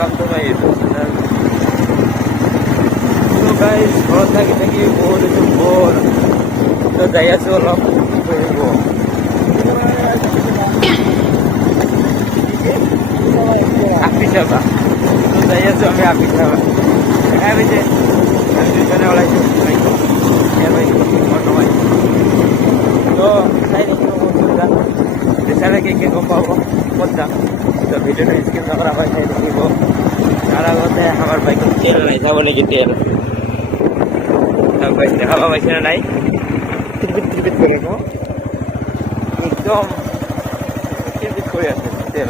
কাম তো ভাই তো গাইজ ঘৰত থাকি থাকি বহুত এইটো বৰ তো যাই আছো অলপ ফুৰিব আপিছাবা তো যাই আছো আমি আপিছাবা দেখা পাইছে আমি দুজনে ওলাইছো বৰ্তমান তো চাই দেখিব যাম চালে কি গম পাব ক'ত যাম তো ভিডিঅ'টো স্কিপ নকৰা হয় চাই দেখিব তাৰ আগতে আমাৰ বাইকত তেল নাই চাব নেকি তেল দেখা পাইছে না নাই ত্ৰিপিত কৰে ন একদম ত্ৰিপিত কৰি আছে তেল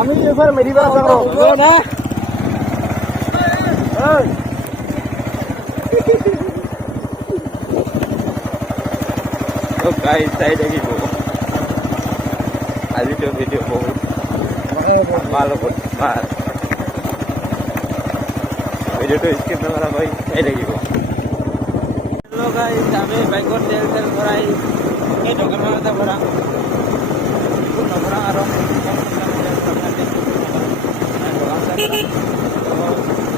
আমি এবার মেরিবা না তো গাইজ চাই থাকিব আজিতো ভিডিঅ' বহুত ভাল হ'ব ভাল ভিডিঅ'টো স্কিপ নকৰা হয় চাই থাকিব গাইজ আমি বাইকত তেল তেল ভৰাই এই দোকানৰ এটা ভৰা নভৰা আৰু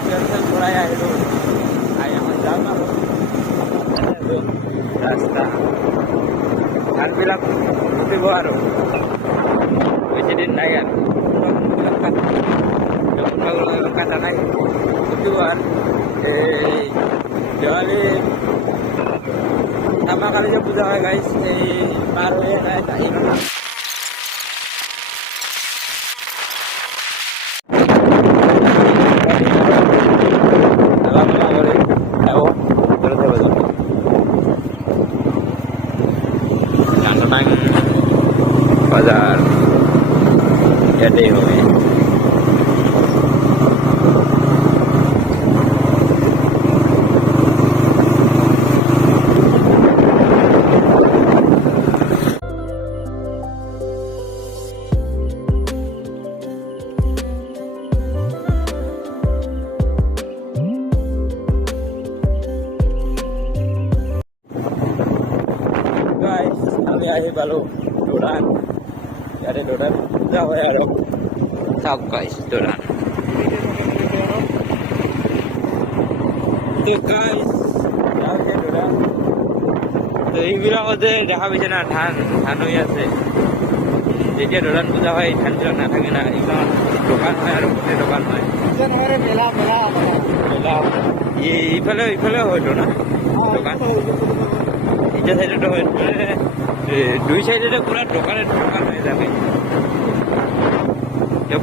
তেল তেল ভৰাই আহিলোঁ আহি আমাৰ যাম আৰু ৰাস্তা ধানবিলাক উঠিব আৰু বেছি দিন নাই আৰু কাটা নাই উঠিব আৰু এই দেৱালী আমাৰ কালি যে পূজা হয় গাইজ এই পাৰ হৈ নাই আহিল না बाजार यादे हुए guys kami akhir balu Doran ada Doran jauh ya dok tak guys Doran itu guys jauh ya Doran তো এইবিলাক দেখা পাইছে না ধান হৈ আছে যেতিয়া Doran পূজা হয় এই ধানবিলাক নাথাকে না এইখন দোকান হয় আৰু গোটেই দোকান হয় মেলা মেলা মেলা ইফালে হয়তো না দোকান এটা সাইডে হয় দুই সাইডে পুরা দোকানে দোকান হয়ে যাবে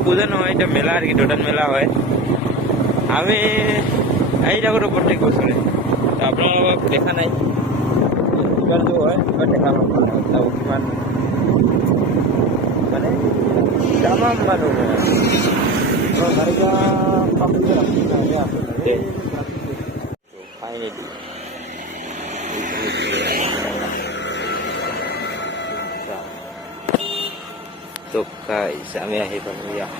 পূজা নহয় এটা মেলা আর কি Doran মেলা হয় আমি এই থাকো প্রত্যেক বছরে আপনার দেখা নাই এবার যে হয় এবার দেখা কিমান মানে তামাম মানুষ ফাইনালি তো গাইজ আমি আহি পালোঁ ইয়াত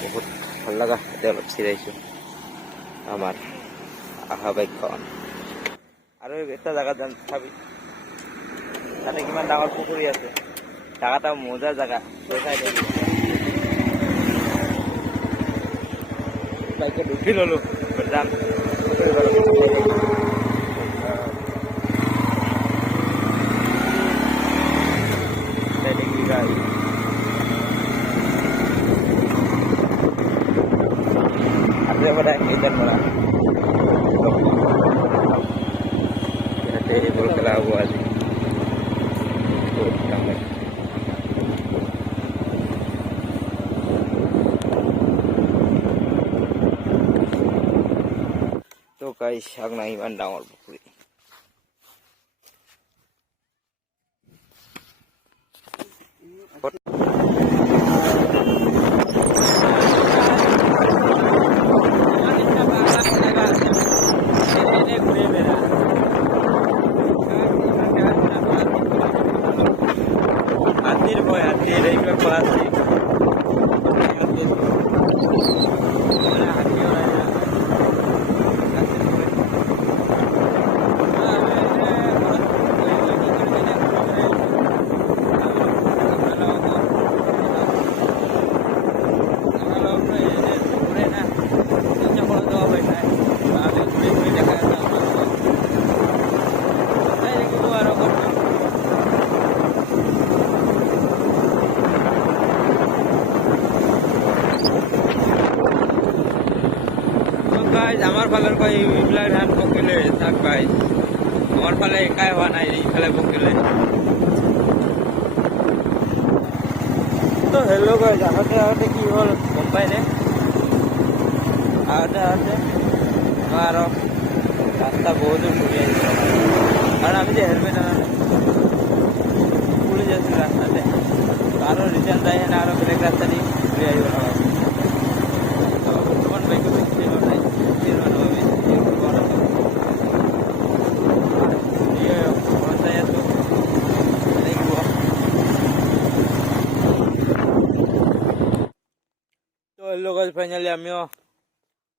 বহুত ভাল লগা এতিয়া অলপ চিৰাইছোঁ আমাৰ আহা বাইকখন আৰু এটা জেগাত যাম চাবি তাতে কিমান ডাঙৰ পুখুৰী আছে জাগাটা মজাৰ জেগা চাই বাইকত উঠি ল'লোঁ যাম pada kita malah jadi bol kelawar tuh sampai tuh guys aku naik bandang or pukul আকৌ এইবিলাক ধান পকিলে চাওক ভাই মোৰ ফালে একাই হোৱা নাই এইফালে পকিলে তো হেল্ল' গাইজ আহোঁতে কি হ'ল গম পাইনে আহোঁতে মই আৰু রাস্তা বহুত দূর ঘুরে আসছিল কারণ আমি যে হেলমেট আনানো পুলিশ যাচ্ছিল রাস্তাতে আরও রিটার্ন যাই না আরও বেলেগ রাস্তা দিয়ে ঘুরে আসবো না তো বর্তমান বাইকে বেশি ছিল নাই মানুহ বেশি ঘুরবো না তো ঘৰত যাই আছো লাগিব তো লগত ফাইনালি আমিও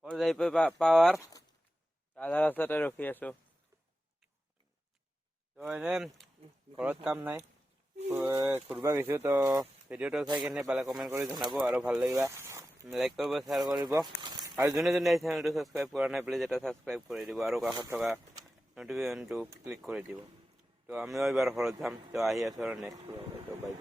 ঘৰ যাই পাৱাৰ আধা ৰাস্তাতে ৰখি আছো তো এনে ঘৰত কাম নাই ঘূৰিব গৈছোঁ তো ভিডিঅ'টো চাই কেনে পালে কমেণ্ট কৰি জনাব আৰু ভাল লাগিবা লাইক কৰিব শ্বেয়াৰ কৰিব আৰু যোনে যোনে এই চেনেলটো ছাবস্ক্ৰাইব কৰা নাই প্লিজ এটা ছাবস্ক্ৰাইব কৰি দিব আৰু কাষত থকা নটিফিকেশ্যনটো ক্লিক কৰি দিব তো আমিও এইবাৰ ঘৰত যাম তো আহি আছোঁ আৰু নেক্সট বাই বাই